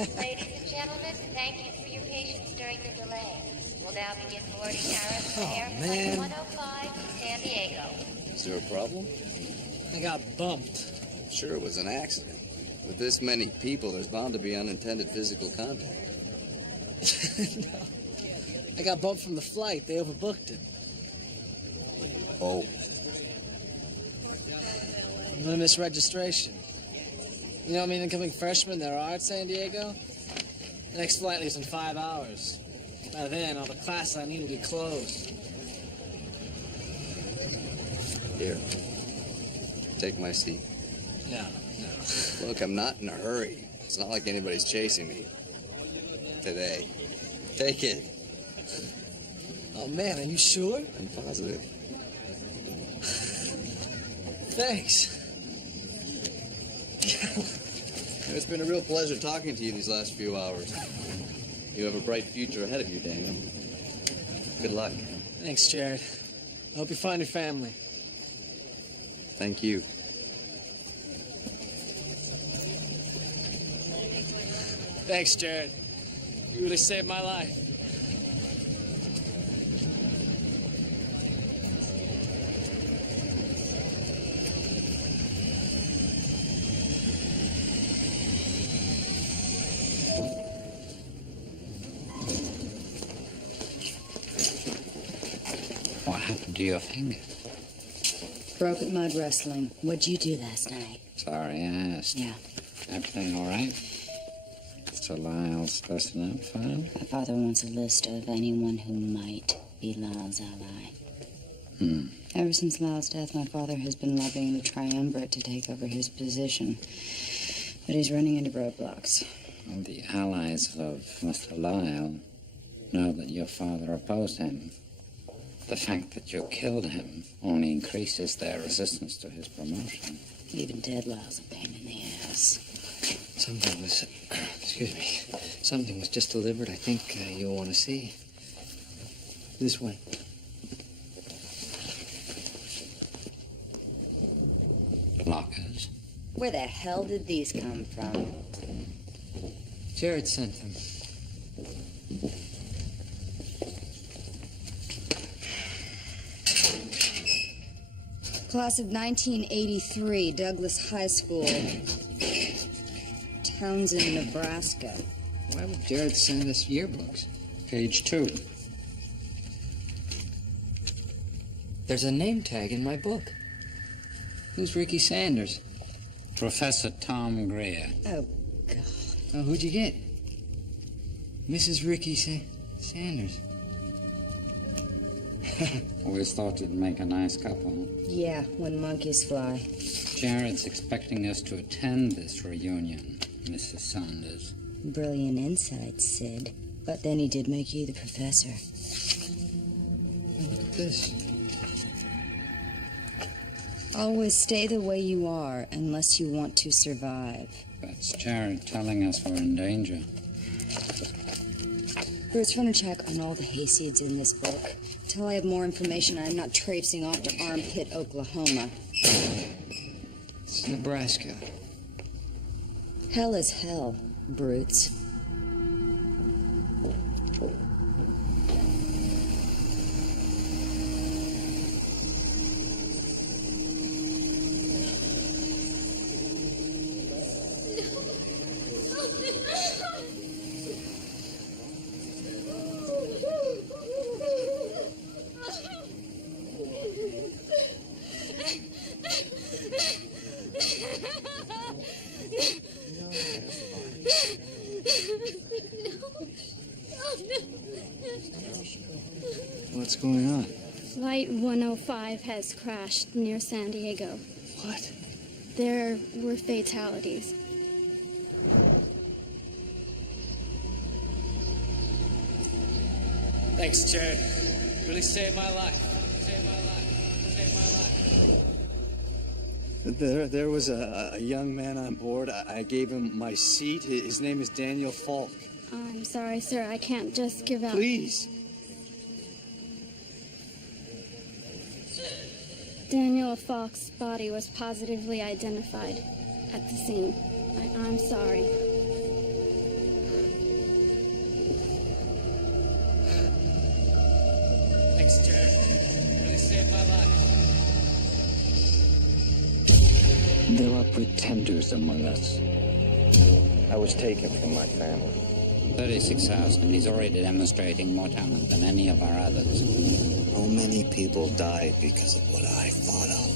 Ladies and gentlemen, thank you for your patience during the delay. We'll now begin boarding Arab for Air Flight 105 to San Diego. Is there a problem? I got bumped. Sure, it was an accident. With this many people, there's bound to be unintended physical contact. No. I got bumped from the flight. They overbooked it. Oh. I'm gonna miss registration. You know how many incoming freshmen there are at San Diego? The next flight leaves in 5 hours. By then, all the classes I need will be closed. Here. Take my seat. No. Look, I'm not in a hurry. It's not like anybody's chasing me. Today. Take it. Oh, man, are you sure? I'm positive. Thanks. It's been a real pleasure talking to you these last few hours. You have a bright future ahead of you, Daniel. Good luck. Thanks, Jared. I hope you find your family. Thank you. Thanks, Jared. You really saved my life. What happened to your finger? Broke at mud wrestling. What'd you do last night? Sorry I asked. Yeah. Everything all right? Mr. Lyle's personnel file? My father wants a list of anyone who might be Lyle's ally. Ever since Lyle's death, my father has been lobbying the triumvirate to take over his position. But he's running into roadblocks. Well, the allies of Mr. Lyle know that your father opposed him. The fact that you killed him only increases their resistance to his promotion. Even dead Lyle's a pain in the ass. Something was... excuse me. Something was just delivered. I think you'll want to see. This way. Lockers? Where the hell did these come from? Jared sent them. Class of 1983, Douglas High School, Townsend, Nebraska. Why would Jared send us yearbooks? Page 2. There's a name tag in my book. Who's Ricky Sanders? Professor Tom Greer. Oh, God. Oh, who'd you get? Mrs. Ricky Sanders. Always thought you'd make a nice couple. Yeah, when monkeys fly. Jared's expecting us to attend this reunion, Mrs. Saunders. Brilliant insight, Sid. But then he did make you the professor. Look at this. Always stay the way you are unless you want to survive. That's Jared telling us we're in danger. Bruce, run a check on all the hayseeds in this book. Until I have more information, I'm not traipsing off to Armpit, Oklahoma. It's Nebraska. Hell is hell, brutes. What's going on? Flight 105 has crashed near San Diego. What? There were fatalities. Thanks, Jared. You really saved my life. Saved my life. Saved my life. There was a young man on board. I gave him my seat. His name is Daniel Falk. I'm sorry, sir. I can't just give out. Please. Daniel Falk's body was positively identified at the scene. I'm sorry. There are pretenders among us. I was taken from my family. 36,000. He's already demonstrating more talent than any of our others. How many people died because of what I thought of?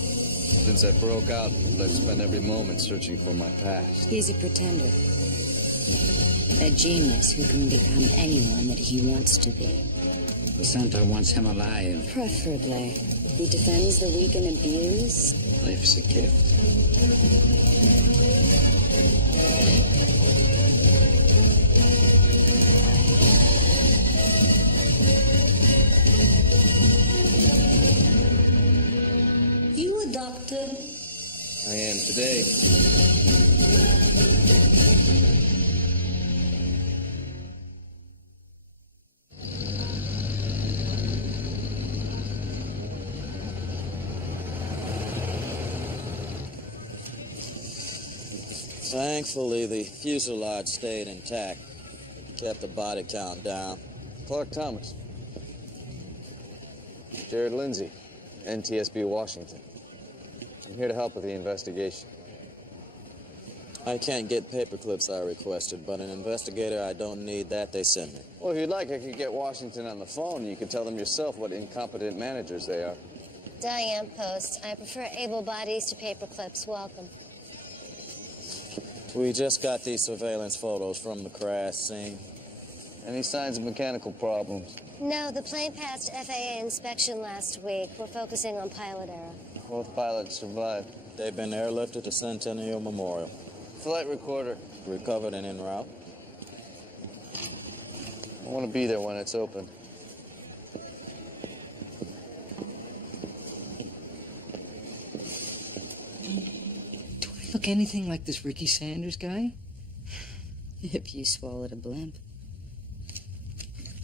Since I broke out, I've spent every moment searching for my past. He's a pretender. A genius who can become anyone that he wants to be. The center wants him alive. Preferably. He defends the weak and abused. Life's a gift. You a doctor? I am today. Thankfully, the fuselage stayed intact. Kept the body count down. Clark Thomas. Jared Lindsay, NTSB Washington. I'm here to help with the investigation. I can't get paper clips I requested, but an investigator I don't need that they send me. Well, if you'd like, I could get Washington on the phone and you can tell them yourself what incompetent managers they are. Diane Post. I prefer able bodies to paper clips. Welcome. We just got these surveillance photos from the crash scene. Any signs of mechanical problems? No, the plane passed FAA inspection last week. We're focusing on pilot error. Both pilots survived. They've been airlifted to Centennial Memorial. Flight recorder. Recovered and en route. I want to be there when it's open. Look anything like this Ricky Sanders guy? If you swallowed a blimp.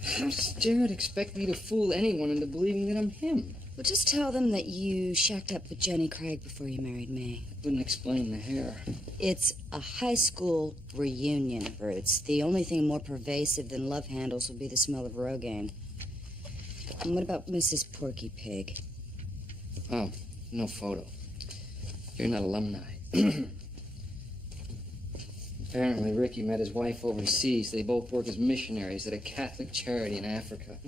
How does Jared expect me to fool anyone into believing that I'm him? Well, just tell them that you shacked up with Jenny Craig before you married me. Wouldn't explain the hair. It's a high school reunion, Roots. The only thing more pervasive than love handles will be the smell of Rogaine. And what about Mrs. Porky Pig? Oh, no photo. You're not alumni. Apparently, Ricky met his wife overseas. They both work as missionaries at a Catholic charity in Africa.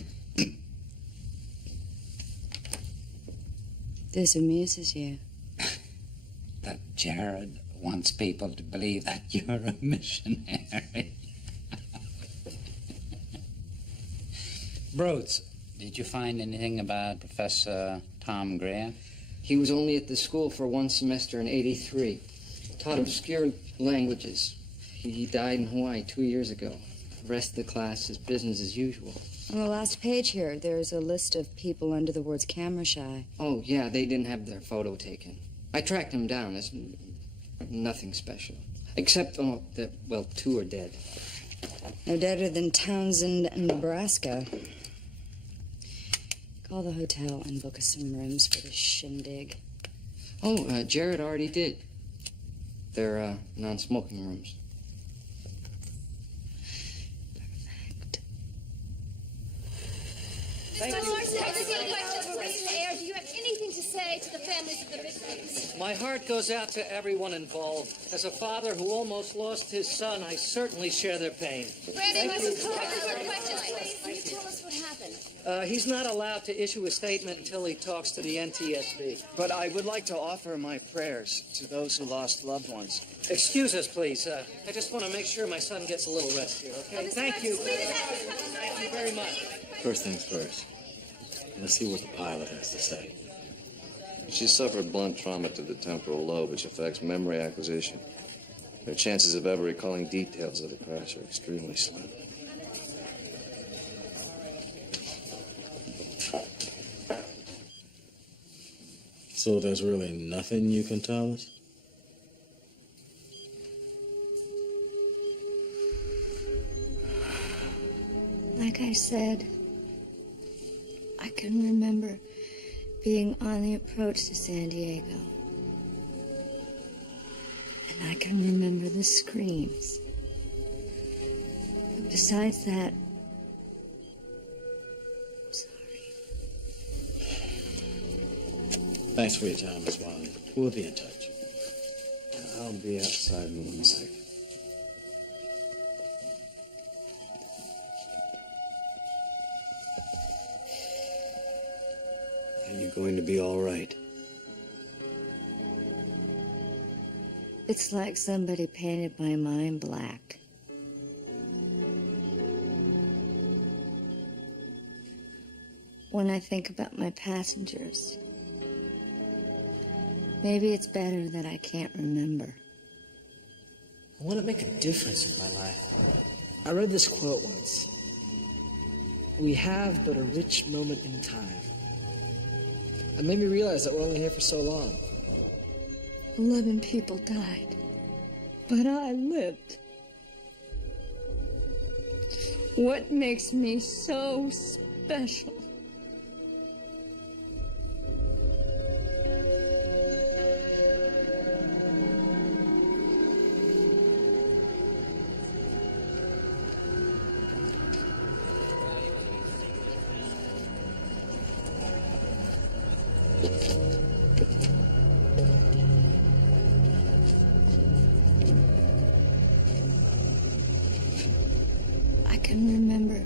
This amuses you. That Jared wants people to believe that you're a missionary. Broads, did you find anything about Professor Tom Greer? He was only at the school for one semester in '83. Taught obscure languages. He died in Hawaii 2 years ago. The rest of the class is business as usual. On the last page here, there's a list of people under the words camera shy. Oh, yeah, they didn't have their photo taken. I tracked them down. There's nothing special. Except, well, 2 are dead. No deader than Townsend, Nebraska. Call the hotel and book us some rooms for the shindig. Oh, Jared already did. They're non-smoking rooms. Perfect. Mr. Larson, I just have questions for Mr. Air. Do you have anything to say to the families of the victims? My heart goes out to everyone involved. As a father who almost lost his son, I certainly share their pain. Brandon, questions, please. Can you tell us what happened? He's not allowed to issue a statement until he talks to the NTSB. But I would like to offer my prayers to those who lost loved ones. Excuse us, please. I just want to make sure my son gets a little rest here, okay? Thank you. Thank you very much. First things first. Let's see what the pilot has to say. She suffered blunt trauma to the temporal lobe, which affects memory acquisition. Her chances of ever recalling details of the crash are extremely slim. So there's really nothing you can tell us? Like I said, I can remember being on the approach to San Diego. And I can remember the screams. But besides that, I'm sorry. Thanks for your time, Miss Wiley. We'll be in touch. I'll be outside in 1 second. Are you going to be all right? It's like somebody painted my mind black. When I think about my passengers, maybe it's better that I can't remember. I want to make a difference in my life. I read this quote once. We have but a rich moment in time. It made me realize that we're only here for so long. 11 people died, but I lived. What makes me so special? I can remember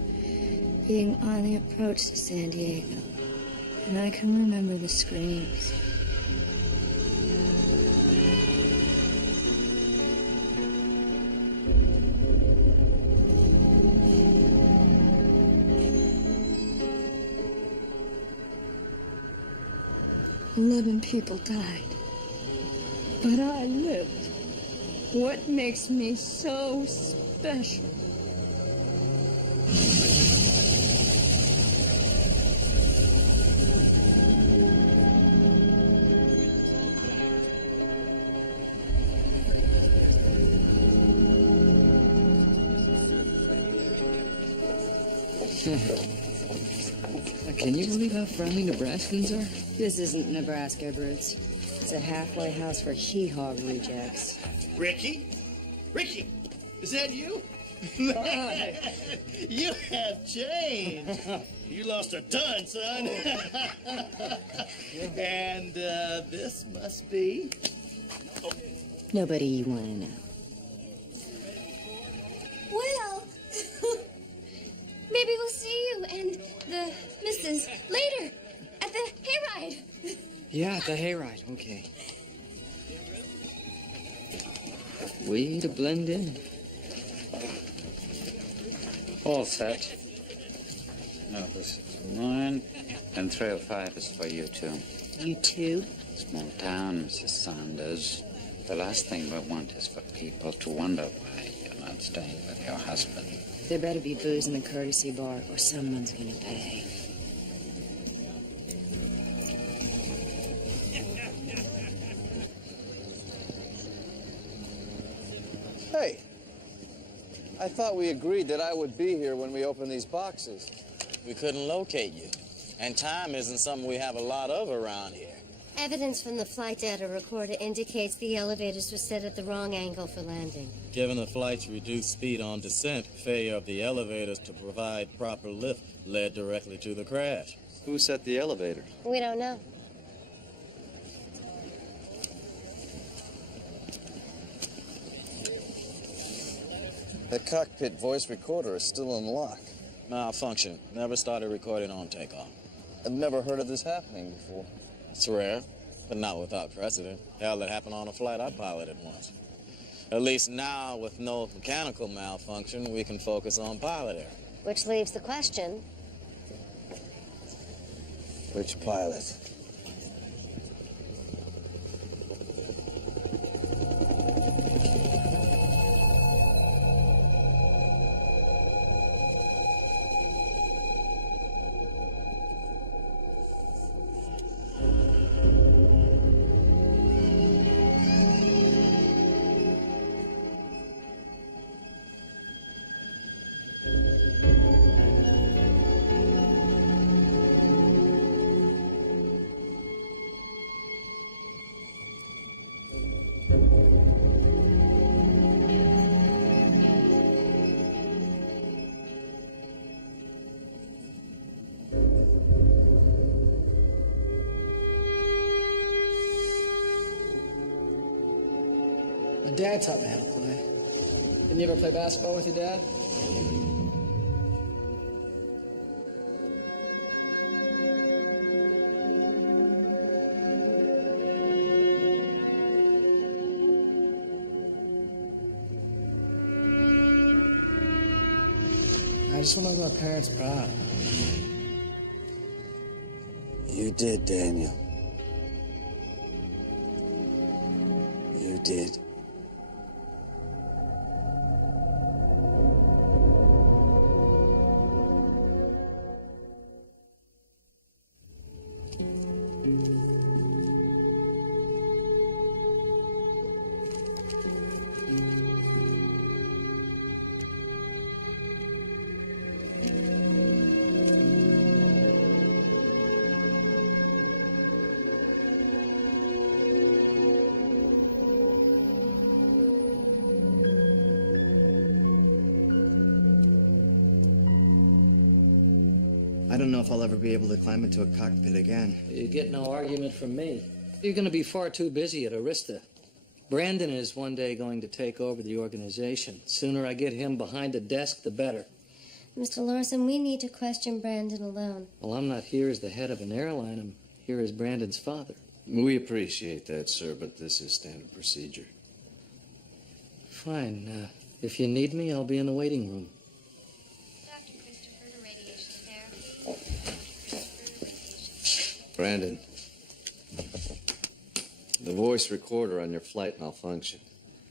being on the approach to San Diego, and I can remember the screams. "11 people died, but I lived. What makes me so special?" Can you believe how friendly Nebraskans are? This isn't Nebraska, Bruce. It's a halfway house for he-hog rejects. Ricky? Ricky, is that you? You have changed. You lost a ton, son. And this must be... Nobody you want to know. Well, maybe we'll see you and the missus later at the hayride. Yeah, the hayride. Okay. Way to blend in. All set. No, this is mine, and 305 is for you two. You too? Small town, Mrs. Saunders. The last thing we want is for people to wonder why you're not staying with your husband. There better be booze in the courtesy bar, or someone's gonna pay. Hey, I thought we agreed that I would be here when we open these boxes. We couldn't locate you. And time isn't something we have a lot of around here. Evidence from the flight data recorder indicates the elevators were set at the wrong angle for landing. Given the flight's reduced speed on descent, failure of the elevators to provide proper lift led directly to the crash. Who set the elevator? We don't know. The cockpit voice recorder is still in lock. Malfunction. Never started recording on takeoff. I've never heard of this happening before. It's rare, but not without precedent. Hell, it happened on a flight I piloted once. At least now, with no mechanical malfunction, we can focus on piloting. Which leaves the question, Which pilot? My dad taught me how to play. Didn't you ever play basketball with your dad? I just want to make my parents proud. You did, Daniel. You did. I don't know if I'll ever be able to climb into a cockpit again. You get no argument from me. You're going to be far too busy at Arista. Brandon is one day going to take over the organization. Sooner I get him behind a desk, the better. Mr. Larson, we need to question Brandon alone. Well, I'm not here as the head of an airline. I'm here as Brandon's father. We appreciate that, sir, but this is standard procedure. Fine. If you need me, I'll be in the waiting room. Dr. Christopher, the radiation therapy. Brandon, the voice recorder on your flight malfunctioned.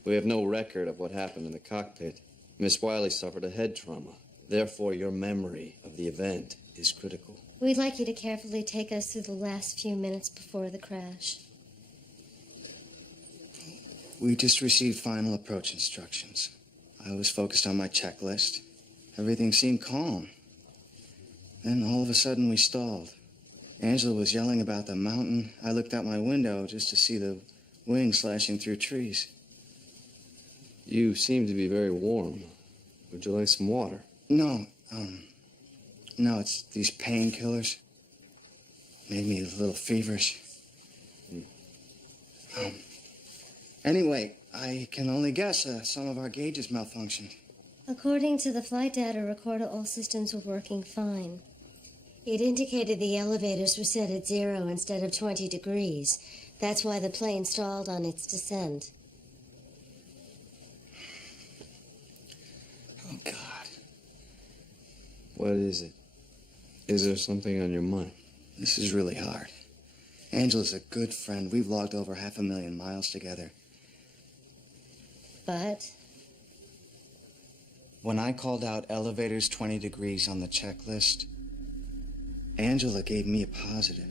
We have no record of what happened in the cockpit. Miss Wiley suffered a head trauma. Therefore, your memory of the event is critical. We'd like you to carefully take us through the last few minutes before the crash. We just received final approach instructions. I was focused on my checklist. Everything seemed calm. Then all of a sudden we stalled. Angela was yelling about the mountain. I looked out my window just to see the wings slashing through trees. You seem to be very warm. Would you like some water? No, it's these painkillers. Made me a little feverish. Anyway, I can only guess some of our gauges malfunctioned. According to the flight data recorder, all systems were working fine. It indicated the elevators were set at 0 instead of 20 degrees. That's why the plane stalled on its descent. Oh, God. What is it? Is there something on your mind? This is really hard. Angela's a good friend. We've logged over 500,000 miles together. But when I called out elevators 20 degrees on the checklist, Angela gave me a positive.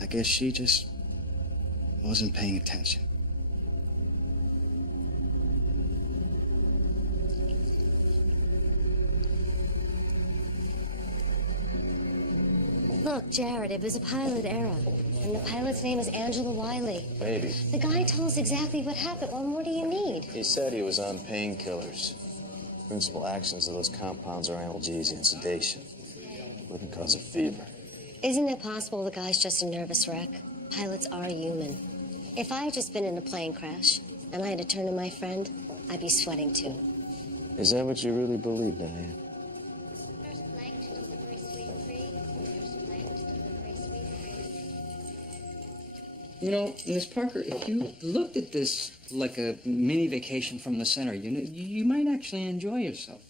I guess she just wasn't paying attention. look, Jared, it was a pilot error. And the pilot's name is Angela Wiley. Maybe. The guy told us exactly what happened. What more do you need? He said he was on painkillers. Principal actions of those compounds are analgesia and sedation. Wouldn't cause a fever. Isn't it possible the guy's just a nervous wreck? Pilots are human. If I had just been in a plane crash and I had to turn to my friend, I'd be sweating too. Is that what you really believe, Diane? Nurse Blank to delivery suite 3. Nurse Blank to delivery suite 3. You know, Miss Parker, if you looked at this like a mini vacation from the center, you might actually enjoy yourself.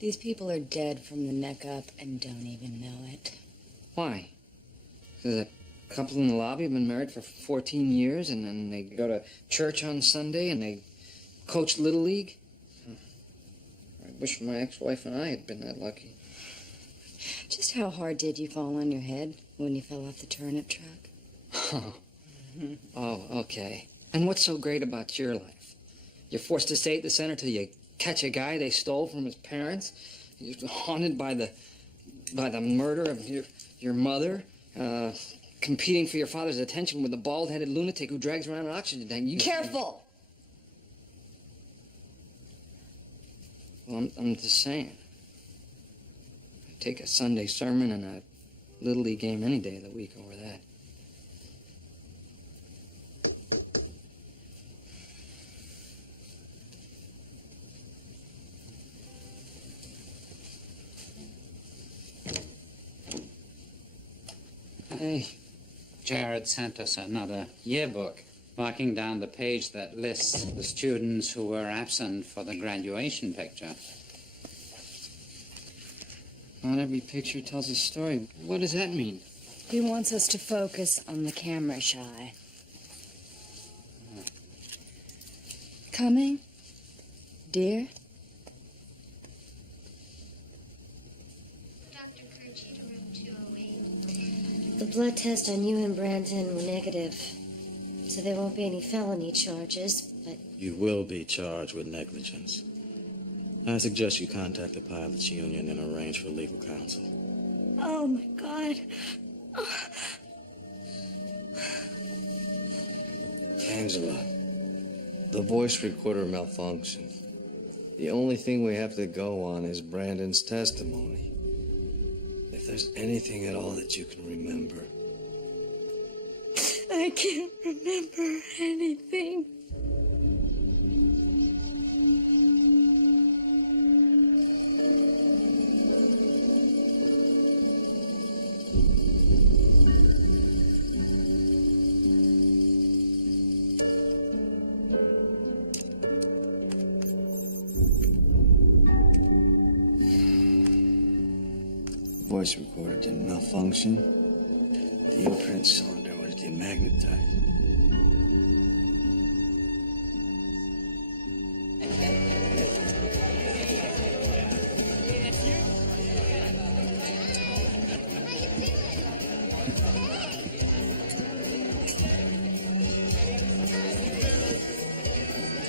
These people are dead from the neck up and don't even know it. Why? There's a couple in the lobby have been married for 14 years, and then they go to church on Sunday, and they coach Little League. I wish my ex-wife and I had been that lucky. Just how hard did you fall on your head when you fell off the turnip truck? Oh, okay. And what's so great about your life? You're forced to stay at the center till you catch a guy they stole from his parents. You're haunted by the murder of your mother, competing for your father's attention with a bald-headed lunatic who drags around an oxygen tank. Careful! Well, I'm just saying. I'd take a Sunday sermon and a Little League game any day of the week over that. Hey. Jared sent us another yearbook, marking down the page that lists the students who were absent for the graduation picture. Not every picture tells a story. What does that mean? He wants us to focus on the camera shy. Coming, dear? Dr. Kerchi to room 208. The blood test on you and Brandon were negative, so there won't be any felony charges, but... You will be charged with negligence. I suggest you contact the pilots union and arrange for legal counsel. Oh, my God. Angela, the voice recorder malfunctioned. The only thing we have to go on is Brandon's testimony. If there's anything at all that you can remember. I can't remember anything. Voice recorder didn't malfunction. The imprint cylinder was demagnetized.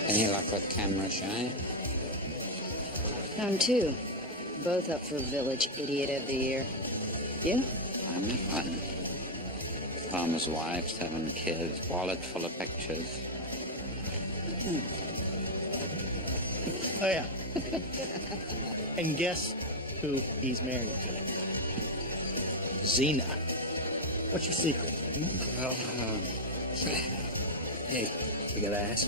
Any luck with camera shy? Found two. Both up for Village Idiot of the Year. You? I'm not one. Farmer's wife, 7 kids, wallet full of pictures. Oh, yeah. And guess who he's married to? Zena. What's your secret? Well, hey, you gotta ask.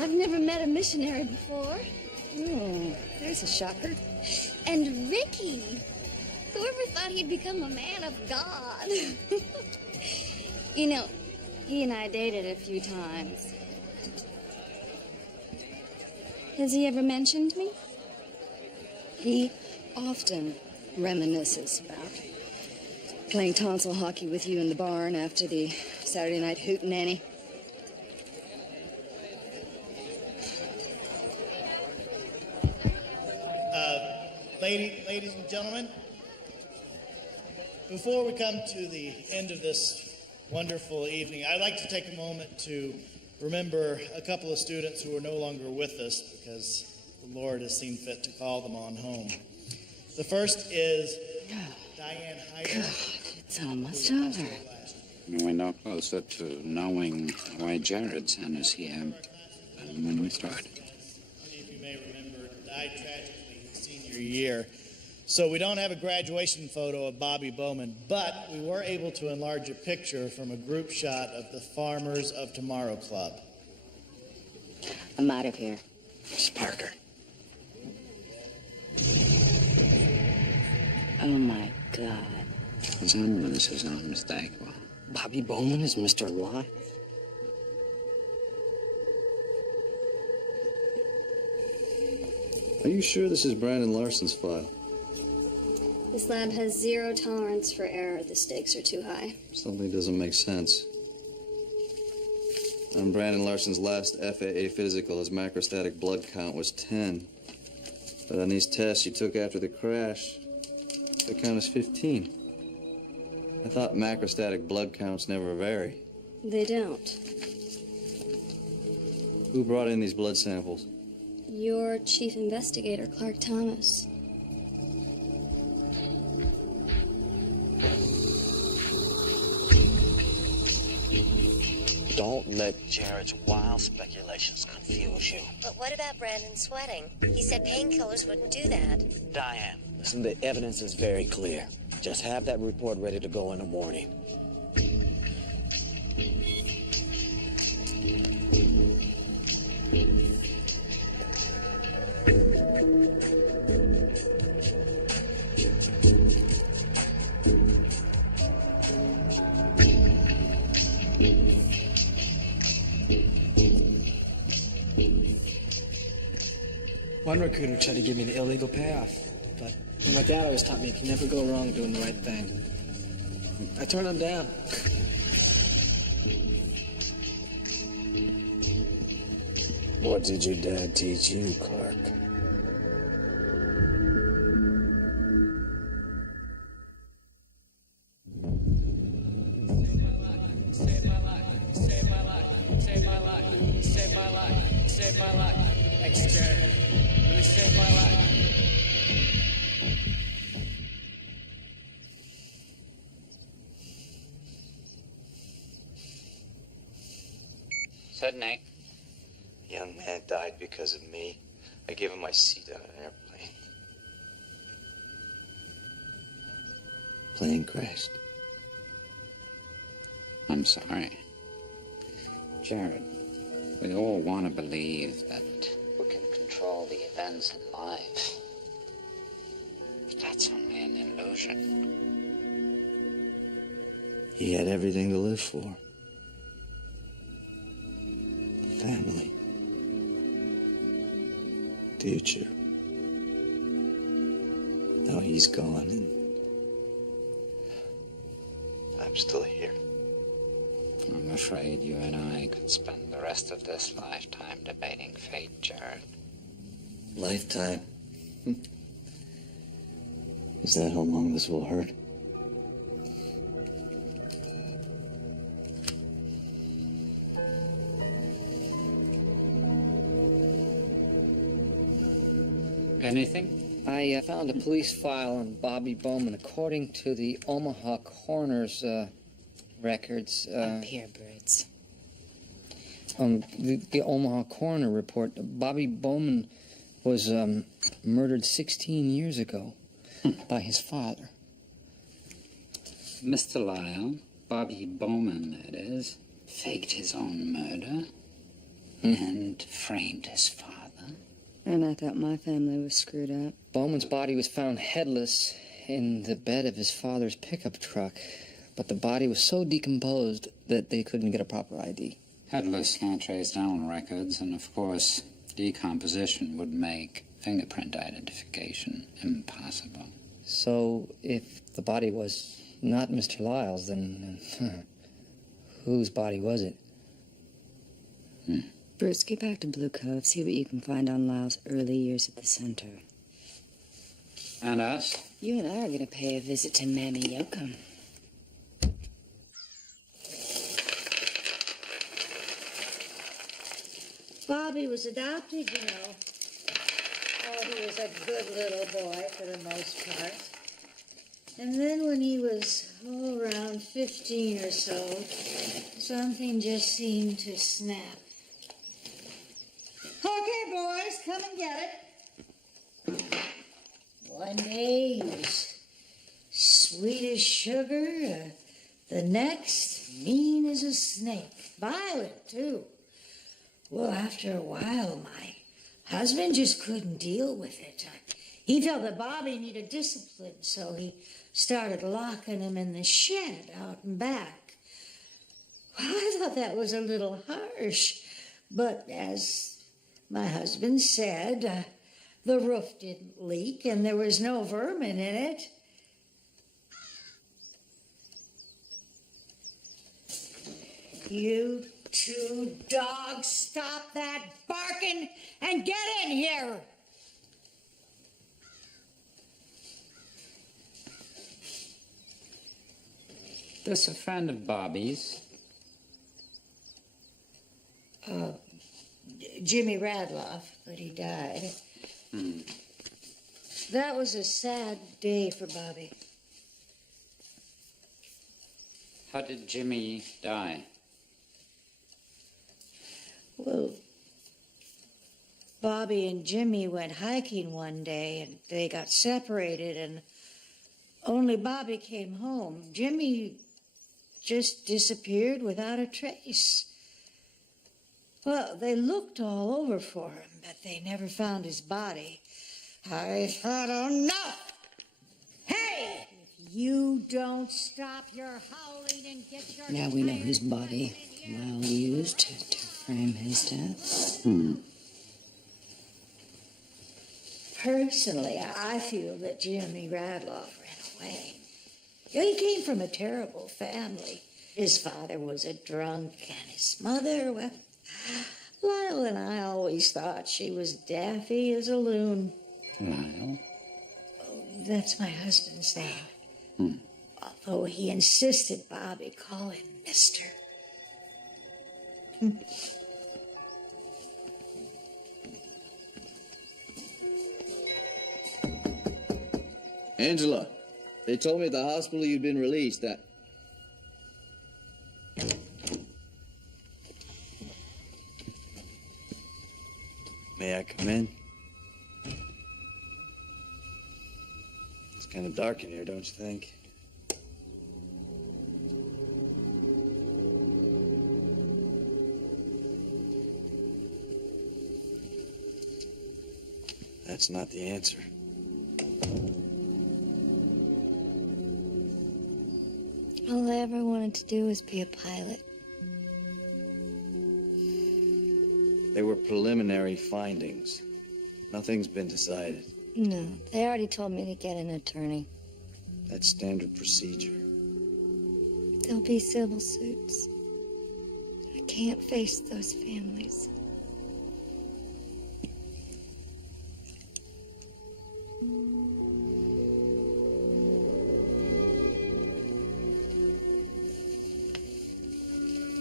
I've never met a missionary before. Oh, there's a shocker. And Ricky. Whoever thought he'd become a man of God? You know, he and I dated a few times. Has he ever mentioned me? He often reminisces about playing tonsil hockey with you in the barn after the Saturday night hootenanny. Ladies and gentlemen, before we come to the end of this wonderful evening, I'd like to take a moment to remember a couple of students who are no longer with us because the Lord has seen fit to call them on home. The first is Diane Hyder. It's almost over. We're no closer to knowing why Jared sent us here than when we started. Many of you may remember, died tragically his senior year. So we don't have a graduation photo of Bobby Bowman, but we were able to enlarge a picture from a group shot of the Farmers of Tomorrow Club. I'm out of here. Miss Parker. Oh, my God. Resemblance is unmistakable. Bobby Bowman is Mr. Lye? Are you sure this is Brandon Larson's file? This lab has 0 tolerance for error. The stakes are too high. Something doesn't make sense. On Brandon Larson's last FAA physical, his macrostatic blood count was 10. But on these tests you took after the crash, the count is 15. I thought macrostatic blood counts never vary. They don't. Who brought in these blood samples? Your chief investigator, Clark Thomas. Don't let Jared's wild speculations confuse you. But what about Brandon sweating? He said painkillers wouldn't do that. Diane, listen, the evidence is very clear. Just have that report ready to go in the morning. One recruiter tried to give me the illegal payoff, but my dad always taught me you can never go wrong doing the right thing. I turned him down. What did your dad teach you, Clark? Save my life. Save my life. Save my life. Save my life. Save my life. Thanks, Jared. Really saved my life. Sydney. A young man died because of me. I gave him my seat on an airplane. Plane crashed. I'm sorry. Jared, we all want to believe that we can control the events in life. But that's only an illusion. He had everything to live for. Family. Future. Now he's gone and I'm still here. I'm afraid you and I could spend the rest of this lifetime debating fate, Jared. Lifetime. Is that how long this will hurt? Anything? I found a police file on Bobby Bowman. According to the Omaha coroner's records... Up here, Birds. The Omaha coroner report, Bobby Bowman was murdered 16 years ago by his father. Mr. Lyle, Bobby Bowman, that is, faked his own murder and framed his father. And I thought my family was screwed up. Bowman's body was found headless in the bed of his father's pickup truck, but the body was so decomposed that they couldn't get a proper ID. Headless can't trace down records, and of course, decomposition would make fingerprint identification impossible. So, if the body was not Mr. Lyle's, then whose body was it? Bruce, get back to Blue Cove, see what you can find on Lyle's early years at the center. And us? You and I are going to pay a visit to Mammy Yokum. Bobby was adopted, you know. Oh, he was a good little boy for the most part. And then when he was, around 15 or so, something just seemed to snap. Okay, boys, come and get it. One day he was sweet as sugar, the next mean as a snake, violent too. Well, after a while, my husband just couldn't deal with it. He felt that Bobby needed discipline, so he started locking him in the shed out and back. Well, I thought that was a little harsh, but as my husband said, the roof didn't leak and there was no vermin in it. You two dogs, stop that barking and get in here! This a friend of Bobby's? Jimmy Radloff, but he died. That was a sad day for Bobby. How did Jimmy die? Well, Bobby and Jimmy went hiking one day and they got separated and only Bobby came home. Jimmy just disappeared without a trace. Well, they looked all over for him, but they never found his body. I thought, oh no! Hey! If you don't stop your howling and get your... Now we know whose body Lyle used to frame his death. Personally, I feel that Jimmy Radloff ran away. He came from a terrible family. His father was a drunk, and his mother, well, Lyle and I always thought she was daffy as a loon. Lyle? Oh, that's my husband's name. Although he insisted Bobby call him Mister. Angela, they told me at the hospital you'd been released. May I come in? It's kind of dark in here, don't you think? That's not the answer. All I ever wanted to do was be a pilot. They were preliminary findings. Nothing's been decided. No, they already told me to get an attorney. That's standard procedure. There'll be civil suits. I can't face those families.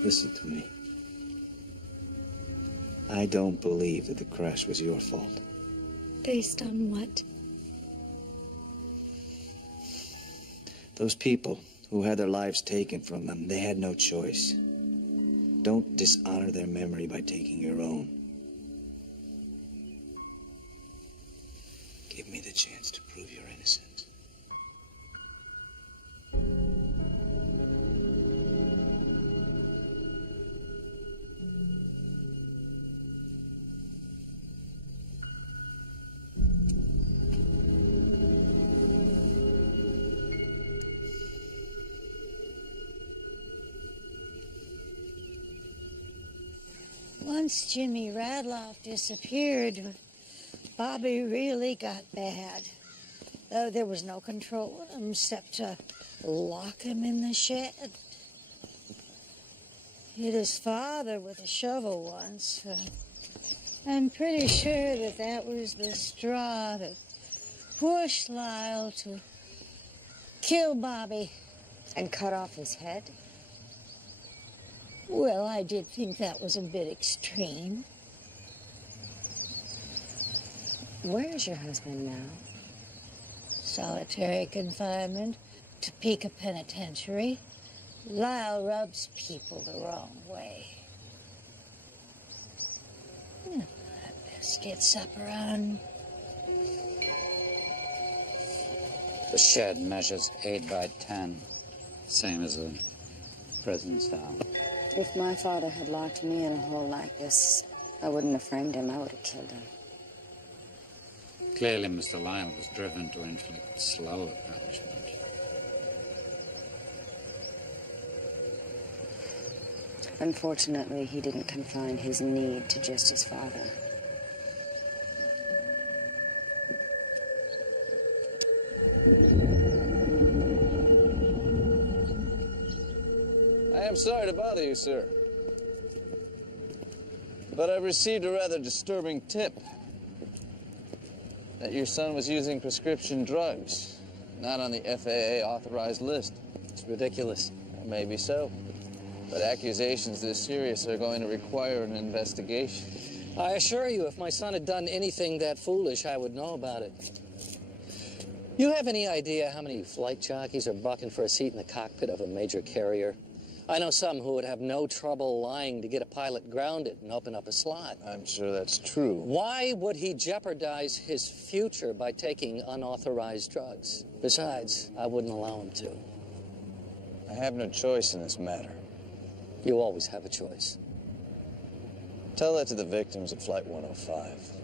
Listen to me. I don't believe that the crash was your fault. Based on what? Those people who had their lives taken from them, they had no choice. Don't dishonor their memory by taking your own. Give me the chance to prove your innocence. Once Jimmy Radloff disappeared, Bobby really got bad. Though there was no control of him except to lock him in the shed. Hit his father with a shovel once. I'm pretty sure that that was the straw that pushed Lyle to kill Bobby. And cut off his head? Well, I did think that was a bit extreme. Where is your husband now? Solitary confinement, Topeka Penitentiary. Lyle rubs people the wrong way. Best get supper on. The shed measures 8 by 10, same as a prison cell. If my father had locked me in a hole like this, I wouldn't have framed him. I would have killed him. Clearly, Mr. Lyle was driven to inflict slower punishment. Unfortunately, he didn't confine his need to just his father. I am sorry to bother you, sir. But I've received a rather disturbing tip that your son was using prescription drugs, not on the FAA authorized list. It's ridiculous. Maybe so. But accusations this serious are going to require an investigation. I assure you, if my son had done anything that foolish, I would know about it. You have any idea how many flight jockeys are bucking for a seat in the cockpit of a major carrier? I know some who would have no trouble lying to get a pilot grounded and open up a slot. I'm sure that's true. Why would he jeopardize his future by taking unauthorized drugs? Besides, I wouldn't allow him to. I have no choice in this matter. You always have a choice. Tell that to the victims of Flight 105.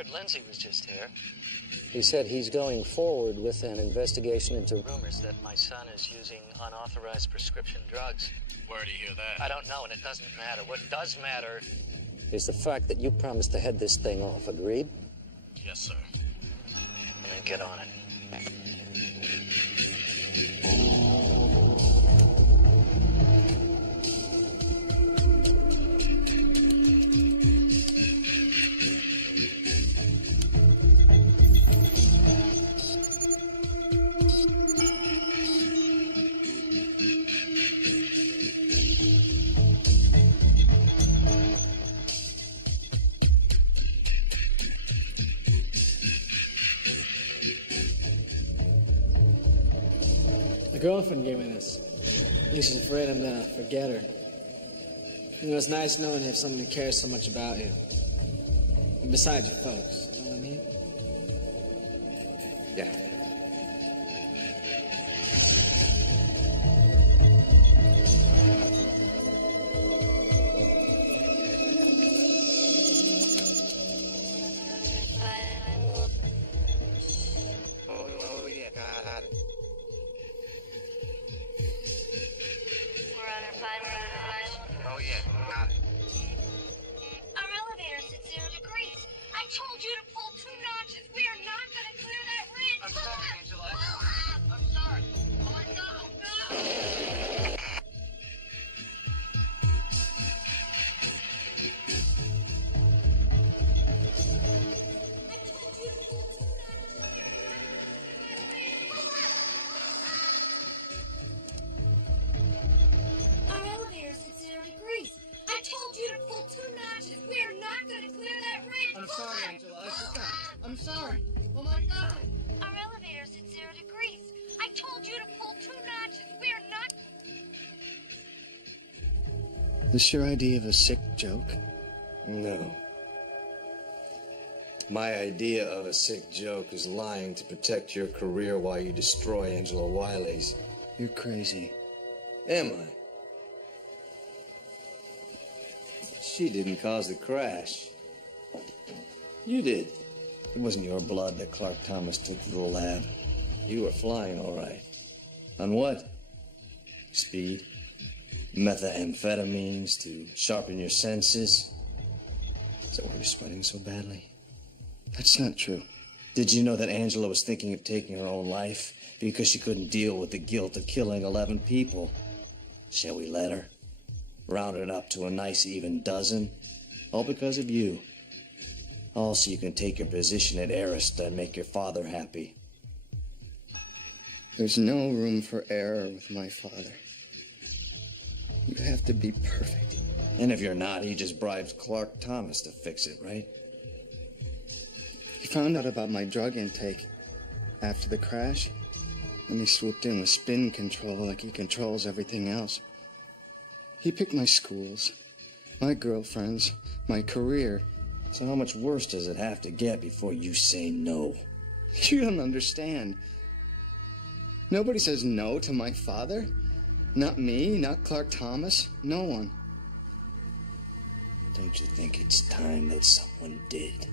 heard Lindsay was just here. He said he's going forward with an investigation into rumors that my son is using unauthorized prescription drugs. Where do you hear that? I don't know, and it doesn't matter. What does matter is the fact that you promised to head this thing off. Agreed? Yes, sir. Then get on it. My girlfriend gave me this. At least she's afraid I'm gonna forget her. You know, it's nice knowing you have someone who cares so much about you. And besides your folks, you know what I mean? Yeah. Oh, yeah, got it. We're on our final. Oh, yeah, got it. Our elevator's at 0 degrees. I told you to pull 2 notches. We are not going to clear that ridge. I'm sorry, Angela. I'm sorry. Oh, my God. No. Our elevator's at 0 degrees. I told you to pull 2 notches. We are not going to clear that ridge. I'm sorry, Angela. I forgot. I'm sorry. Oh my God. Our elevator's at 0 degrees. I told you to pull 2 notches. We are not. This your idea of a sick joke? No. My idea of a sick joke is lying to protect your career while you destroy Angela Wiley's. You're crazy. Am I? She didn't cause the crash. You did. It wasn't your blood that Clark Thomas took to the lab. You were flying all right. On what? Speed? Methamphetamines to sharpen your senses? Is that why you're sweating so badly? That's not true. Did you know that Angela was thinking of taking her own life because she couldn't deal with the guilt of killing 11 people? Shall we let her? Round it up to a nice even dozen? All because of you. All so you can take your position at Arista and make your father happy. There's no room for error with my father. You have to be perfect. And if you're not, he just bribes Clark Thomas to fix it, right? He found out about my drug intake after the crash, and he swooped in with spin control like he controls everything else. He picked my schools, my girlfriends, my career. So how much worse does it have to get before you say no? You don't understand. Nobody says no to my father. Not me, not Clark Thomas, no one. Don't you think it's time that someone did?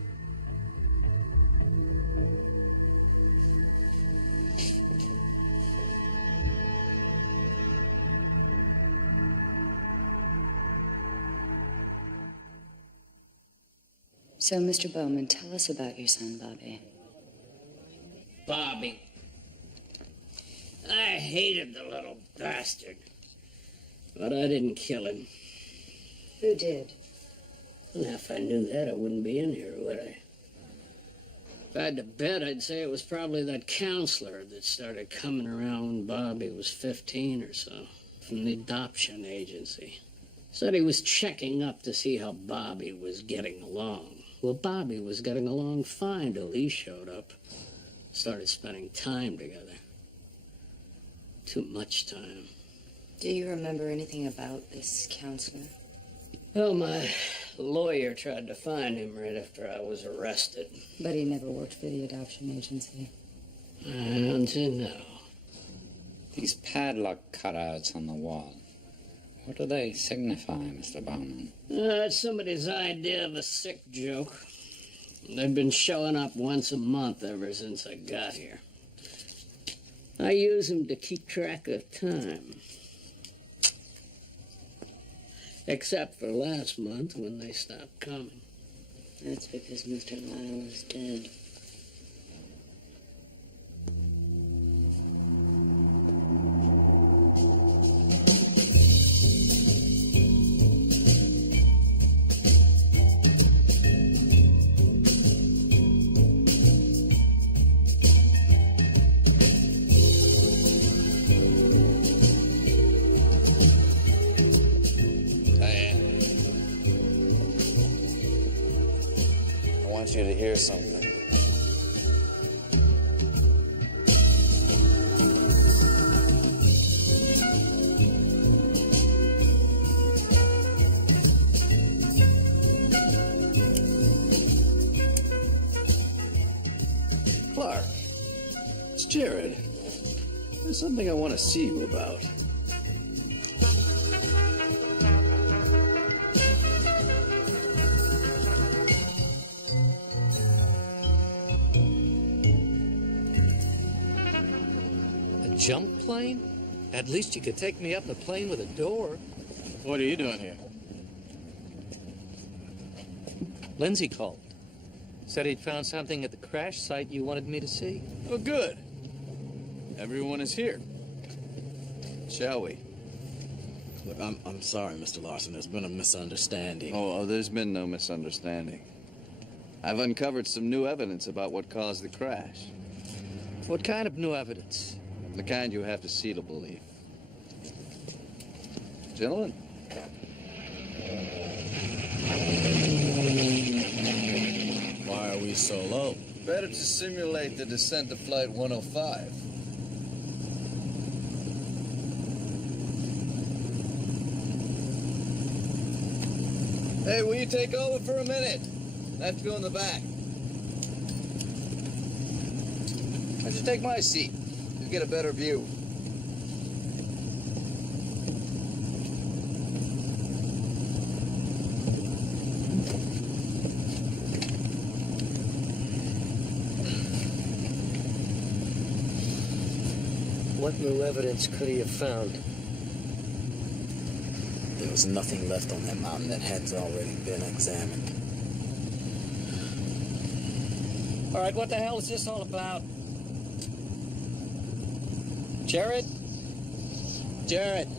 So, Mr. Bowman, tell us about your son, Bobby. Bobby. I hated the little bastard. But I didn't kill him. Who did? Well, if I knew that, I wouldn't be in here, would I? If I had to bet, I'd say it was probably that counselor that started coming around when Bobby was 15 or so, from the adoption agency. Said he was checking up to see how Bobby was getting along. Well, Bobby was getting along fine till he showed up. Started spending time together. Too much time. Do you remember anything about this counselor? Well, my lawyer tried to find him right after I was arrested. But he never worked for the adoption agency. Until now. These padlock cutouts on the wall. What do they signify, Mr. Bowman? That's somebody's idea of a sick joke. They've been showing up once a month ever since I got here. I use them to keep track of time. Except for last month when they stopped coming. That's because Mr. Lyle is dead. I want you to hear something. Clark, it's Jared. There's something I want to see you about. Jump plane? At least you could take me up the plane with a door. What are you doing here? Lindsay called. Said he'd found something at the crash site you wanted me to see. Oh, good. Everyone is here. Shall we? Look, I'm sorry, Mr. Larson. There's been a misunderstanding. Oh, there's been no misunderstanding. I've uncovered some new evidence about what caused the crash. What kind of new evidence? The kind you have to see to believe. Gentlemen? Why are we so low? Better to simulate the descent to Flight 105. Hey, will you take over for a minute? I have to go in the back. Why don't you take my seat? You'll get a better view. What new evidence could he have found? There was nothing left on that mountain that hadn't already been examined. All right, what the hell is this all about? Jared? Jared!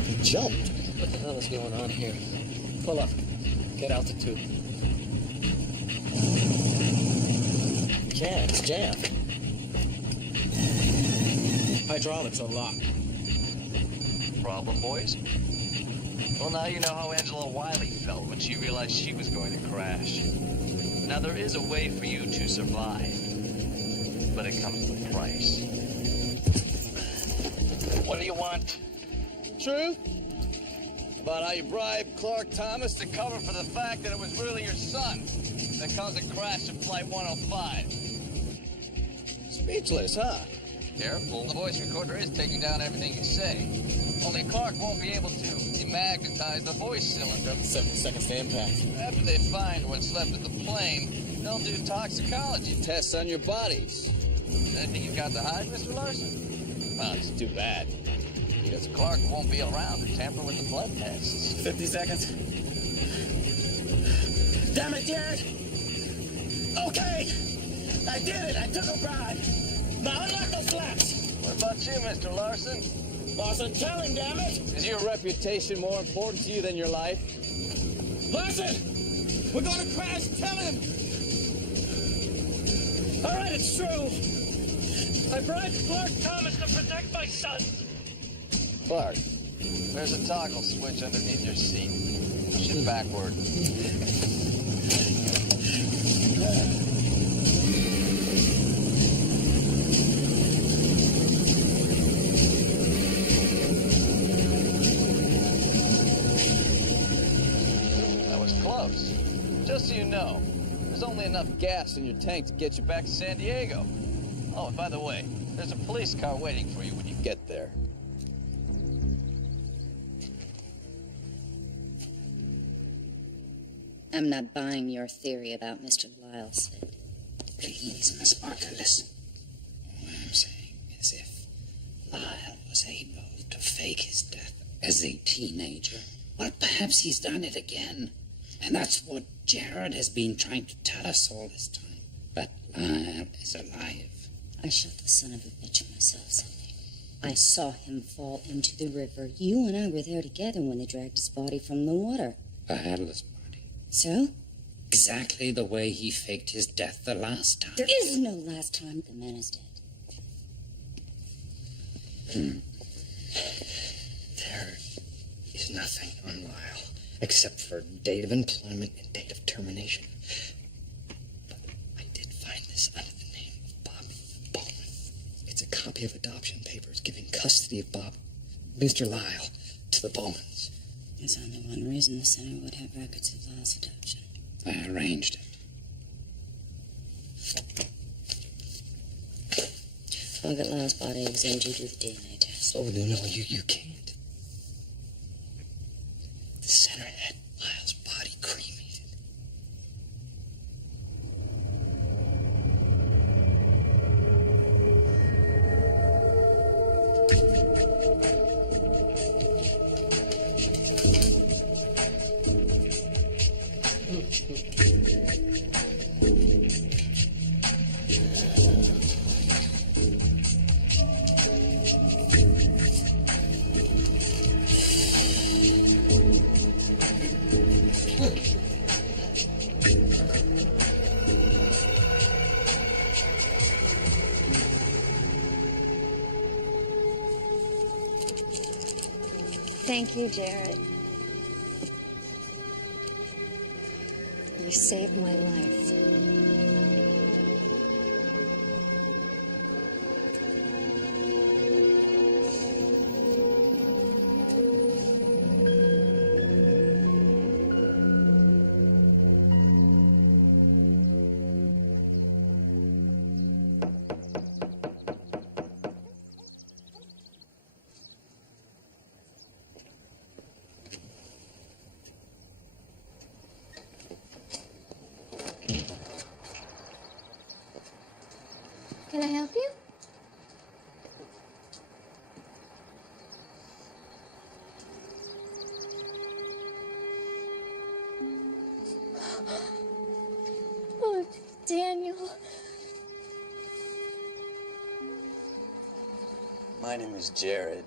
He jumped. What the hell is going on here? Pull up. Get altitude. Yeah, it's jammed. Hydraulics are locked. Problem, boys? Well, now you know how Angela Wiley felt when she realized she was going to crash. Now, there is a way for you to survive, but it comes with a price. What do you want? Truth? About how you bribed Clark Thomas to cover for the fact that it was really your son that caused a crash at Flight 105. Speechless, huh? Careful, the voice recorder is taking down everything you say. Only Clark won't be able to demagnetize the voice cylinder. 7 seconds to impact. After they find what's left of the plane, they'll do toxicology tests on your bodies. Anything you've got to hide, Mr. Larson? Well, it's too bad. Because Clark won't be around to tamper with the blood tests. 50 seconds. Damn it, Jared! Okay! I did it! I took a bribe! Now unlock those flaps! What about you, Mr. Larson? Larson, tell him, damn it! Is your reputation more important to you than your life? Larson! We're gonna crash! Tell him! All right, it's true. I bribed Clark Thomas to protect my son. Clark, there's a toggle switch underneath your seat. Push it backward. That was close. Just so you know, there's only enough gas in your tank to get you back to San Diego. Oh, and by the way, there's a police car waiting for you when you get there. I'm not buying your theory about Mr. Lyle, Sid. Please, Miss Parker, listen. All I'm saying is if Lyle was able to fake his death as a teenager, well, perhaps he's done it again. And that's what Jared has been trying to tell us all this time. But Lyle is alive. I shot the son of a bitch myself, Sidney. I saw him fall into the river. You and I were there together when they dragged his body from the water. A headless body. So? Exactly the way he faked his death the last time. There is no last time. The man is dead. There is nothing on Lyle except for date of employment and date of termination. But I did find this under the name of Bob Bowman. It's a copy of adoption papers giving custody of Mr. Lyle, to the Bowmans. There's only one reason the center would have records of Lyle's adoption. I arranged it. I'll get Lyle's body examined. You do the DNA test. Oh, no, you can't. The center had Lyle's body cremated. Thank you, Jared. You saved my life. Can I help you? Oh, Daniel. My name is Jared.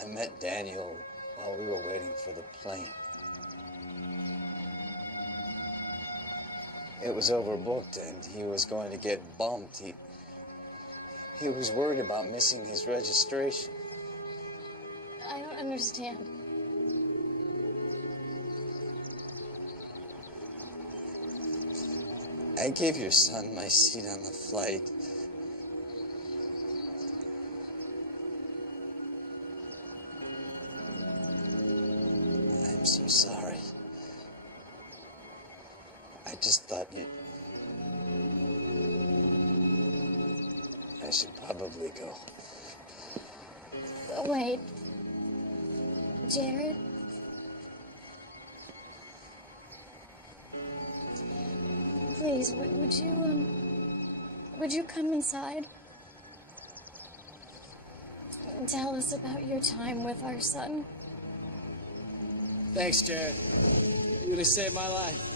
I met Daniel while we were waiting for the plane. It was overbooked and he was going to get bumped. He was worried about missing his registration. I don't understand. I gave your son my seat on the flight. I'm so sorry. I just thought I should probably go. Wait. Jared? Please, would you come inside? And tell us about your time with our son. Thanks, Jared. You really saved my life.